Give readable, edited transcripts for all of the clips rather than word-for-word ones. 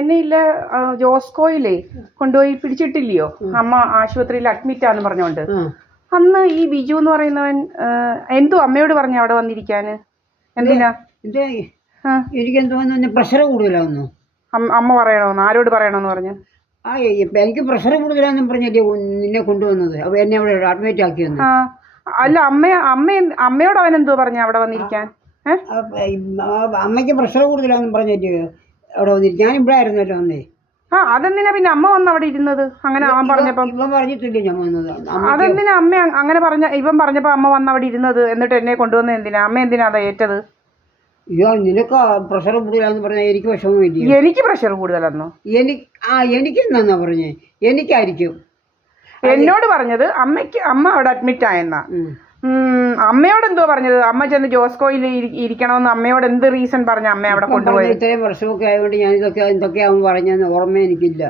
എന്നെ ഇല്ല ജോസ്കോയിലേ കൊണ്ടുപോയി പിടിച്ചിട്ടില്ലയോ അമ്മ ആശുപത്രിയിൽ അഡ്മിറ്റാന്ന് പറഞ്ഞോണ്ട്. അന്ന് ഈ ബിജു എന്ന് പറയുന്നവൻ എന്തോ അമ്മയോട് പറഞ്ഞു അവിടെ വന്നിരിക്കാന്. എന്തിനാ? എനിക്കെന്തോ പ്രഷർ കൂടുതലാണെന്നോ അമ്മ പറയണോന്ന്? ആരോട് പറയണോന്ന് പറഞ്ഞു? എനിക്ക് പ്രഷർ കൂടുതലാണെന്നും പറഞ്ഞല്ലേ നിന്നെ കൊണ്ടുവന്നത്. അപ്പൊ എന്നെ അവിടെ അഡ്മിറ്റ് ആക്കിയെന്ന്. അല്ല അമ്മയോട് അവൻ എന്തോ പറഞ്ഞു അവിടെ വന്നിരിക്കാൻ? അമ്മയ്ക്ക് പ്രഷർ കൂടുതലാണെന്നും പറഞ്ഞിട്ട് അവിടെ വന്നിരിക്കും. ഞാൻ ഇവിടെ ആയിരുന്നല്ലോ അന്നേ. അതെന്തിനാ പിന്നെ അമ്മ വന്ന് അവിടെ ഇരുന്നത്? അങ്ങനെ അവൻ പറഞ്ഞപ്പോ ഇവൻ പറഞ്ഞിട്ടില്ലേ ഞാൻ വന്നത്? അതെന്തിനാ അമ്മ അങ്ങനെ ഇവൻ പറഞ്ഞപ്പോ അമ്മ വന്ന് അവിടെ ഇരുന്നത്? എന്നിട്ട് എന്നെ കൊണ്ടുവന്നത് എന്തിനാ? അമ്മ എന്തിനാ അതാ ഏറ്റത്? നിനക്ക് പ്രഷർ കൂടുതലാന്ന് പറഞ്ഞാൽ എനിക്ക് വിഷമമില്ല. എനിക്ക് പ്രഷർ കൂടുതലാന്നോ? എനിക്കെന്നാ പറഞ്ഞേ? എനിക്കായിരിക്കും. എന്നോട് പറഞ്ഞത് അമ്മ അവിടെ അഡ്മിറ്റ് ആയെന്നാ. അമ്മയോട് എന്തോ പറഞ്ഞത്? അമ്മ ചെന്ന് ജോസ്കോയിൽ ഇരിക്കണമെന്ന് അമ്മയോട് എന്ത് റീസൺ പറഞ്ഞ അമ്മ അവിടെ കൊണ്ടുപോയത്? ഇത്രയും വർഷമൊക്കെ ആയതുകൊണ്ട് ഞാൻ എന്തൊക്കെയാവും പറഞ്ഞെന്ന് ഓർമ്മ എനിക്കില്ല.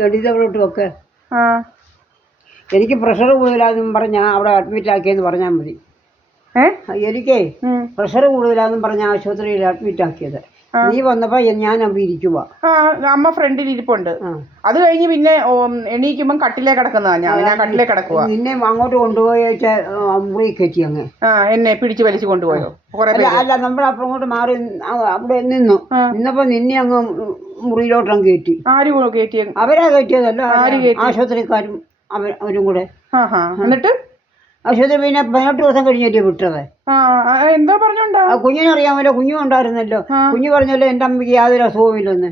ദളിതവിടോട്ടുമൊക്കെ എനിക്ക് പ്രഷർ കൂടുതലാന്നും പറഞ്ഞാ അവിടെ അഡ്മിറ്റ് ആക്കിയെന്ന് പറഞ്ഞാൽ മതി. എനിക്കേ പ്രഷർ കൂടുതലാന്നും പറഞ്ഞ ആശുപത്രിയിൽ അഡ്മിറ്റ് ആക്കിയത്. നീ വന്നപ്പോ ഞാൻ അവിടെ ഇരിക്കുക. അമ്മ ഫ്രണ്ടിൽ ഇരിപ്പുണ്ട്. അത് കഴിഞ്ഞ് പിന്നെ എണീക്കുമ്പം കട്ടിലേ കിടക്കുന്നതാ. ഞാൻ കട്ടിലേ കിടക്കുക. നിന്നെ അങ്ങോട്ട് കൊണ്ടുപോയി മുറി കയറ്റി അങ്ങ് എന്നെ പിടിച്ചു വലിച്ചു കൊണ്ടുപോയോ? അല്ല, നമ്മളപ്പം അങ്ങോട്ട് മാറി അവിടെ നിന്നപ്പോ നിന്നെ അങ്ങ് മുറിയിലോട്ടങ്ങ് കയറ്റി. ആര് കയറ്റി? അവരാ കയറ്റിയതല്ല, ആശുപത്രിക്കാരും അവരും കൂടെ. എന്നിട്ട് ആശുപത്രി പിന്നെ 18 ദിവസം കഴിഞ്ഞല്ലേ വിട്ടത്. എന്താ പറഞ്ഞോണ്ടാ? കുഞ്ഞിനറിയാമല്ലോ, കുഞ്ഞും ഉണ്ടായിരുന്നല്ലോ. കുഞ്ഞു പറഞ്ഞല്ലോ എന്റെ അമ്മയ്ക്ക് യാതൊരു അസുഖവും ഇല്ലെന്ന്.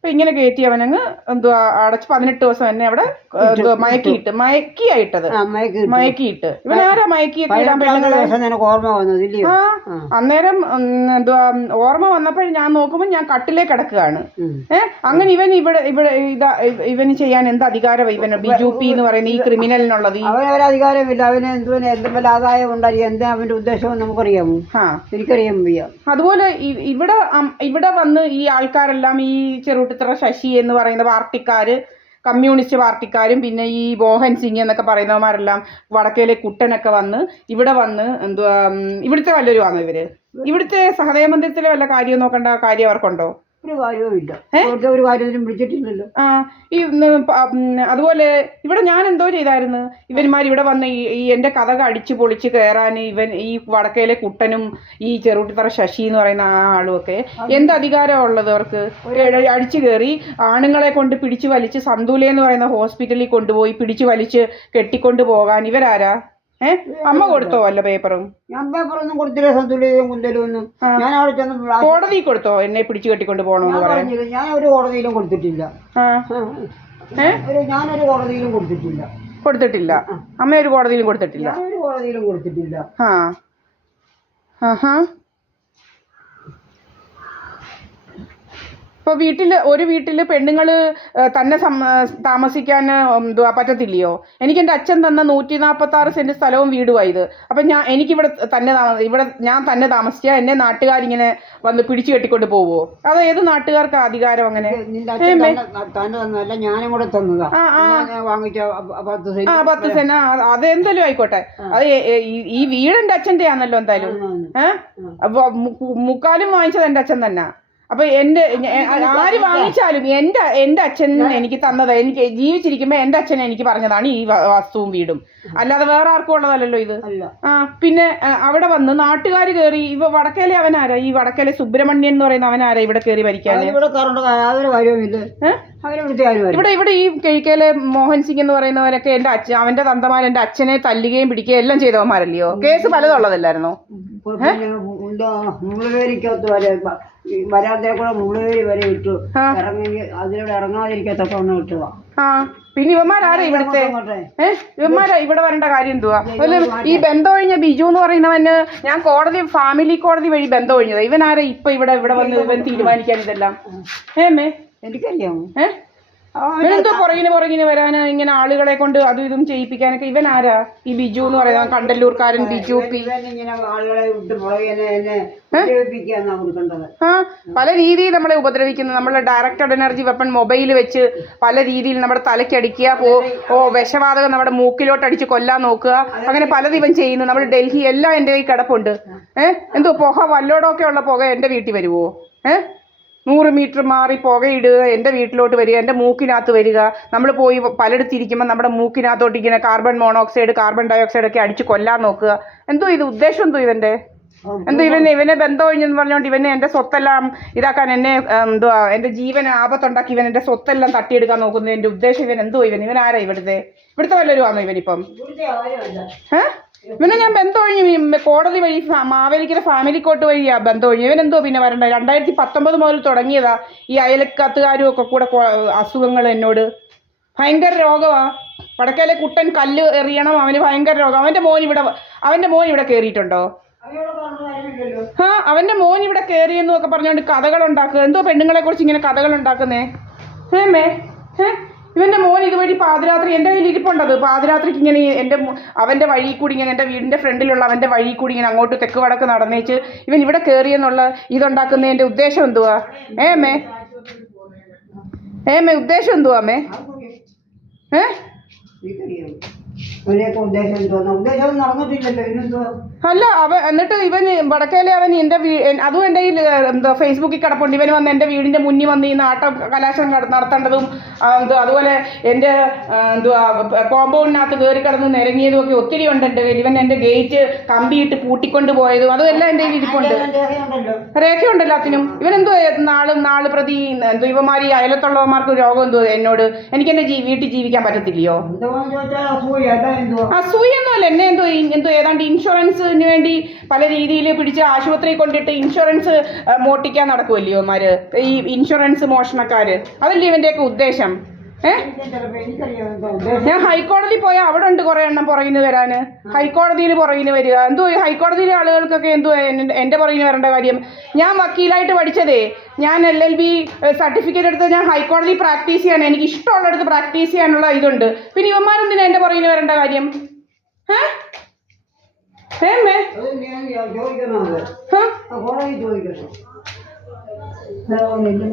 അപ്പൊ ഇങ്ങനെ കയറ്റി അവനങ്ങ് എന്തുവാ അടച്ച് 18 ദിവസം എന്നെ അവിടെ മയക്കിയിട്ടത്. ഇവനാരാ മയക്കിയൊക്കെ ഇടാൻ പെണ്ണുങ്ങളെ? ഓർമ്മ വന്നത് അന്നേരം എന്തുവാ ഓർമ്മ വന്നപ്പോഴും ഞാൻ നോക്കുമ്പോ ഞാൻ കട്ടിലേ കിടക്കുകയാണ്. അങ്ങനെ ഇവന് ചെയ്യാൻ എന്ത് അധികാരം? ഇവന് ബിജു പി എന്ന് പറയുന്ന ഈ ക്രിമിനലിനുള്ളത്? അവനൊരധികാരമില്ല. അവന് എന്തുപോലെ ആദായം ഉണ്ടായി എന്താ അവന്റെ ഉദ്ദേശം നമുക്കറിയാമോ? എനിക്കറിയാൻ വയ്യ. അതുപോലെ ഇവിടെ വന്ന് ഈ ആൾക്കാരെല്ലാം ഈ ചെറുട്ടിത്തറ ശശി എന്ന് പറയുന്ന പാർട്ടിക്കാര്, കമ്മ്യൂണിസ്റ്റ് പാർട്ടിക്കാരും പിന്നെ ഈ മോഹൻ സിംഗ് എന്നൊക്കെ പറയുന്നവന്മാരെല്ലാം വടക്കേലെ കുട്ടനൊക്കെ വന്ന് ഇവിടെ വന്ന് എന്തുവാ ഇവിടുത്തെ വല്ലവരും ആണോ ഇവര്? ഇവിടുത്തെ സഹദയ മന്ദിരത്തിലെ വല്ല കാര്യം നോക്കേണ്ട കാര്യം അവർക്കുണ്ടോ? ഒരു കാര്യവുമില്ല. ഒരു കാര്യത്തിനും വിളിച്ചിട്ടില്ലല്ലോ. അതുപോലെ ഇവിടെ ഞാൻ എന്തോ ചെയ്തായിരുന്നു? ഇവന്മാർ ഇവിടെ വന്ന് ഈ എന്റെ കഥകൾ അടിച്ചു പൊളിച്ച് കയറാൻ ഈ വടക്കേലെ കുട്ടനും ഈ ചെറുട്ടിത്തറ ശശി എന്ന് പറയുന്ന ആ ആളുമൊക്കെ എന്ത് അധികാരമാണ് ഉള്ളത് അവർക്ക്? അടിച്ചു കയറി ആണുങ്ങളെ കൊണ്ട് പിടിച്ചു വലിച്ച് സന്തൂല എന്ന് പറയുന്ന ഹോസ്പിറ്റലിൽ കൊണ്ടുപോയി പിടിച്ചു വലിച്ച് കെട്ടിക്കൊണ്ട് പോകാൻ ഇവരാരാ? അമ്മ കൊടുത്തോ വല്ല പേപ്പറും? ഞാൻ പേപ്പറൊന്നും കൊടുത്തില്ല. സന്തൂലൊന്നും ഞാൻ അവിടെ ചെന്ന് കോടതി കൊടുത്തോ എന്നെ പിടിച്ചു കെട്ടിക്കൊണ്ട് പോകണമെന്ന് പറഞ്ഞു? ഞാൻ ഒരു കോടതിയിലും കൊടുത്തിട്ടില്ല. ഞാനൊരു കോടതിയിലും കൊടുത്തിട്ടില്ല. അമ്മ ഒരു കോടതിയിലും കൊടുത്തിട്ടില്ല? ഒരു കോടതിയിലും കൊടുത്തിട്ടില്ല. ഇപ്പോൾ ഒരു വീട്ടിൽ പെണ്ണുങ്ങൾ തന്നെ താമസിക്കാൻ എന്തുവാ പറ്റത്തില്ലയോ? എനിക്ക് എൻ്റെ അച്ഛൻ തന്ന 146 സെന്റ് സ്ഥലവും വീടുമായത്. അപ്പം ഞാൻ തന്നെ താമസിച്ചാൽ എന്നെ നാട്ടുകാരിങ്ങനെ വന്ന് പിടിച്ചു കെട്ടിക്കൊണ്ട് പോവുമോ? അത് ഏത് നാട്ടുകാർക്ക് അധികാരം അങ്ങനെ? 10 സെന്റ് അതെന്തായാലും ആയിക്കോട്ടെ. അത് ഈ വീട് എൻ്റെ അച്ഛൻ്റെ ആണല്ലോ എന്തായാലും. അപ്പൊ മുക്കാലും വാങ്ങിച്ചത് എൻ്റെ അച്ഛൻ തന്നെ. അപ്പൊ ആര് വാങ്ങിച്ചാലും എന്റെ അച്ഛൻ എനിക്ക് തന്നത്, എനിക്ക് ജീവിച്ചിരിക്കുമ്പോ എന്റെ അച്ഛൻ എനിക്ക് പറഞ്ഞതാണ് ഈ വസ്തുവും വീടും, അല്ലാതെ വേറെ ആർക്കും ഉള്ളതല്ലല്ലോ ഇത്. പിന്നെ അവിടെ വന്ന് നാട്ടുകാർ കയറി വടക്കേലെ അവനാരാ? ഈ വടക്കേലെ സുബ്രഹ്മണ്യൻ എന്ന് പറയുന്ന അവനാരാ ഇവിടെ കയറി ഭരിക്കാൻ? ഇവിടെ ഈ കിഴക്കേലെ മോഹൻ സിംഗ് എന്ന് പറയുന്നവരൊക്കെ അവന്റെ തന്തമാർ എന്റെ അച്ഛനെ തല്ലുകയും പിടിക്കുകയും എല്ലാം ചെയ്തവന്മാരല്ലയോ? കേസ് പലതുള്ളതല്ലായിരുന്നോ? വരാതെ കൂടെ മുള്ളേരി വരെ ഇട്ടു ഇറങ്ങി അതിലൂടെ ഇറങ്ങാതിരിക്കത്തൊക്കെ ഇട്ടുക. പിന്നെ ഇവന്മാരാരാ ഇവിടുത്തെ? ഇവന്മാരാ ഇവിടെ വരേണ്ട കാര്യം എന്തുവാ? ഈ ബന്ധം ഒഴിഞ്ഞ ബിജു എന്ന് പറയുന്നവന് ഞാൻ ഫാമിലി കോടതി വഴി ബന്ധം ഒഴിഞ്ഞത്. ഇവനാരാ ഇപ്പൊ ഇവിടെ വന്ന് ഇവൻ തീരുമാനിക്കാൻ ഇതെല്ലാം? എനിക്കറിയാമോ? ഇവനെന്തോ പുറകിന് വരാന് ഇങ്ങനെ ആളുകളെ കൊണ്ട് അതും ഇതും ചെയ്യിപ്പിക്കാനൊക്കെ? ഇവനാരാ ഈ ബിജു എന്ന് പറയുന്നത്? കണ്ടല്ലൂർക്കാരൻ ബിജു പി. പല രീതിയിൽ നമ്മളെ ഉപദ്രവിക്കുന്നു. നമ്മളെ ഡയറക്റ്റഡ് എനർജി വെപ്പൺ മൊബൈൽ വെച്ച് പല രീതിയിൽ നമ്മുടെ തലയ്ക്കടിക്കുക, വിഷവാതകം നമ്മുടെ മൂക്കിലോട്ട് അടിച്ച് കൊല്ലാൻ നോക്കുക, അങ്ങനെ പലതും ഇവൻ ചെയ്യുന്നു. നമ്മൾ ഡൽഹി എല്ലാം എൻ്റെ കയ്യിൽ കിടപ്പുണ്ട്. എന്തോ പുക വല്ലോടൊക്കെ ഉള്ള പുക എൻ്റെ വീട്ടിൽ വരുമോ? 100 മീറ്റർ മാറി പുകയിടുക, എൻ്റെ വീട്ടിലോട്ട് വരിക, എൻ്റെ മൂക്കിനകത്ത് വരിക, നമ്മൾ പോയി പലയിടത്തിരിക്കുമ്പോൾ നമ്മുടെ മൂക്കിനകത്തോട്ട് ഇങ്ങനെ കാർബൺ മോണോക്സൈഡ് കാർബൺ ഡയോക്സൈഡ് ഒക്കെ അടിച്ച് കൊല്ലാൻ നോക്കുക. എന്തോ ഇത് ഉദ്ദേശം എന്തോ ഇവൻ്റെ? എന്തോ ഇവനെ ബന്ധം ഒഴിഞ്ഞെന്ന് പറഞ്ഞുകൊണ്ട് ഇവനെ എൻ്റെ സ്വത്തെല്ലാം ഇതാക്കാൻ എന്നെ എന്തുവാ എൻ്റെ ജീവന് ആപത്തുണ്ടാക്കി ഇവൻ എൻ്റെ സ്വത്തെല്ലാം തട്ടിയെടുക്കാൻ നോക്കുന്നത്. എൻ്റെ ഉദ്ദേശം ഇവൻ എന്തോ ഇവൻ ആരാ ഇവിടുത്തെ വല്ലവരും ആണോ ഇവനിപ്പം? ഇവനെ ഞാൻ ബന്ധം ഒഴിഞ്ഞു കോടതി വഴി മാവേലിക്കര ഫാമിലി കോർട്ട് വഴിയാ ബന്ധം ഒഴിഞ്ഞു. ഇവനെന്തോ പിന്നെ വരണ്ട? 2019 മുതൽ തുടങ്ങിയതാ ഈ അയലക്കത്തുകാരും ഒക്കെ കൂടെ അസുഖങ്ങൾ എന്നോട്. ഭയങ്കര രോഗമാ. വടക്കേലെ കുട്ടൻ കല്ല് എറിയണം, അവന് ഭയങ്കര രോഗം. അവൻ്റെ മോൻ ഇവിടെ കയറിയിട്ടുണ്ടോ? അവൻ്റെ മോൻ ഇവിടെ കയറിയെന്നും ഒക്കെ പറഞ്ഞുകൊണ്ട് കഥകൾ ഉണ്ടാക്കുക. എന്തോ പെണ്ണുങ്ങളെ കുറിച്ച് ഇങ്ങനെ കഥകൾ ഉണ്ടാക്കുന്നേ? ഇവൻ്റെ മോൻ ഇതുവഴി പാതിരാത്രി എൻ്റെ കയ്യിൽ ഇരിപ്പുണ്ടത്. പാതിരാത്രിക്ക് ഇങ്ങനെ അവൻ്റെ വഴി കൂടി ഇങ്ങനെ എൻ്റെ വീടിൻ്റെ ഫ്രണ്ടിലുള്ള അവൻ്റെ വഴി കൂടി ഇങ്ങനെ അങ്ങോട്ട് തെക്ക് വടക്ക് നടന്നേച്ച് ഇവൻ ഇവിടെ കയറിയെന്നുള്ള ഇതുണ്ടാക്കുന്നതിൻ്റെ ഉദ്ദേശം എന്തുവാ? ഏമേ ഉദ്ദേശം എന്തുവാ അമ്മേ? അല്ല എന്നിട്ട് ഇവൻ വടക്കേലെ അവൻ എൻ്റെ അതും എൻ്റെ കയ്യിൽ എന്താ ഫേസ്ബുക്കിൽ കിടപ്പുണ്ട്. ഇവൻ വന്ന് എൻ്റെ വീടിൻ്റെ മുന്നിൽ വന്ന് ഈ നാട്ടകലാശം നടത്തേണ്ടതും അതുപോലെ എൻ്റെ എന്തുവാ കോമ്പൗണ്ടിനകത്ത് കയറി കിടന്ന് നിരങ്ങിയതും ഒക്കെ ഒത്തിരി ഉണ്ട് എൻ്റെ കയ്യിൽ. ഇവൻ എൻ്റെ ഗേറ്റ് കമ്പിയിട്ട് പൂട്ടിക്കൊണ്ട് പോയതും അതും എല്ലാം എൻ്റെ കയ്യിൽ ഇരിപ്പുണ്ട്. രേഖയുണ്ട് എല്ലാത്തിനും. ഇവനെന്തോ നാള് പ്രതി എന്തോ ഇവന്മാർ അയലത്തുള്ളവന്മാർക്ക് രോഗം എന്തോ എന്നോട്? എനിക്ക് എൻ്റെ വീട്ടിൽ ജീവിക്കാൻ പറ്റത്തില്ലയോ? അസൂയൊന്നുമല്ല. എന്നെ എന്തോ ഏതാണ്ട് ഇൻഷുറൻസിന് വേണ്ടി പല രീതിയിൽ പിടിച്ച് ആശുപത്രി കൊണ്ടിട്ട് ഇൻഷുറൻസ് മോട്ടിക്കാൻ നടക്കുമല്ലോ ഇവന്മാര്, ഈ ഇൻഷുറൻസ് മോഷണക്കാര്. അതല്ലേ ഇവൻ്റെയൊക്കെ ഉദ്ദേശം? ഞാൻ ഹൈക്കോടതിയിൽ പോയാൽ അവിടെ ഉണ്ട് കുറേ എണ്ണം പുറകിന് വരാൻ. ഹൈക്കോടതിയിൽ പുറകിന് വരിക എന്തോ? ഹൈക്കോടതിയിലെ ആളുകൾക്കൊക്കെ എന്തോ എൻ്റെ പുറകിന് വരേണ്ട കാര്യം? ഞാൻ വക്കീലായിട്ട് പഠിച്ചതേ, ഞാൻ LLB സർട്ടിഫിക്കറ്റ് എടുത്ത് ഞാൻ ഹൈക്കോടതി പ്രാക്ടീസ് ചെയ്യാൻ, എനിക്ക് ഇഷ്ടമുള്ളടത്ത് പ്രാക്ടീസ് ചെയ്യാനുള്ള ഇതുണ്ട്. പിന്നെ ഇവന്മാരെന്തിനാ എൻ്റെ പുറകിന് വരേണ്ട കാര്യം? ചോദിക്കണം.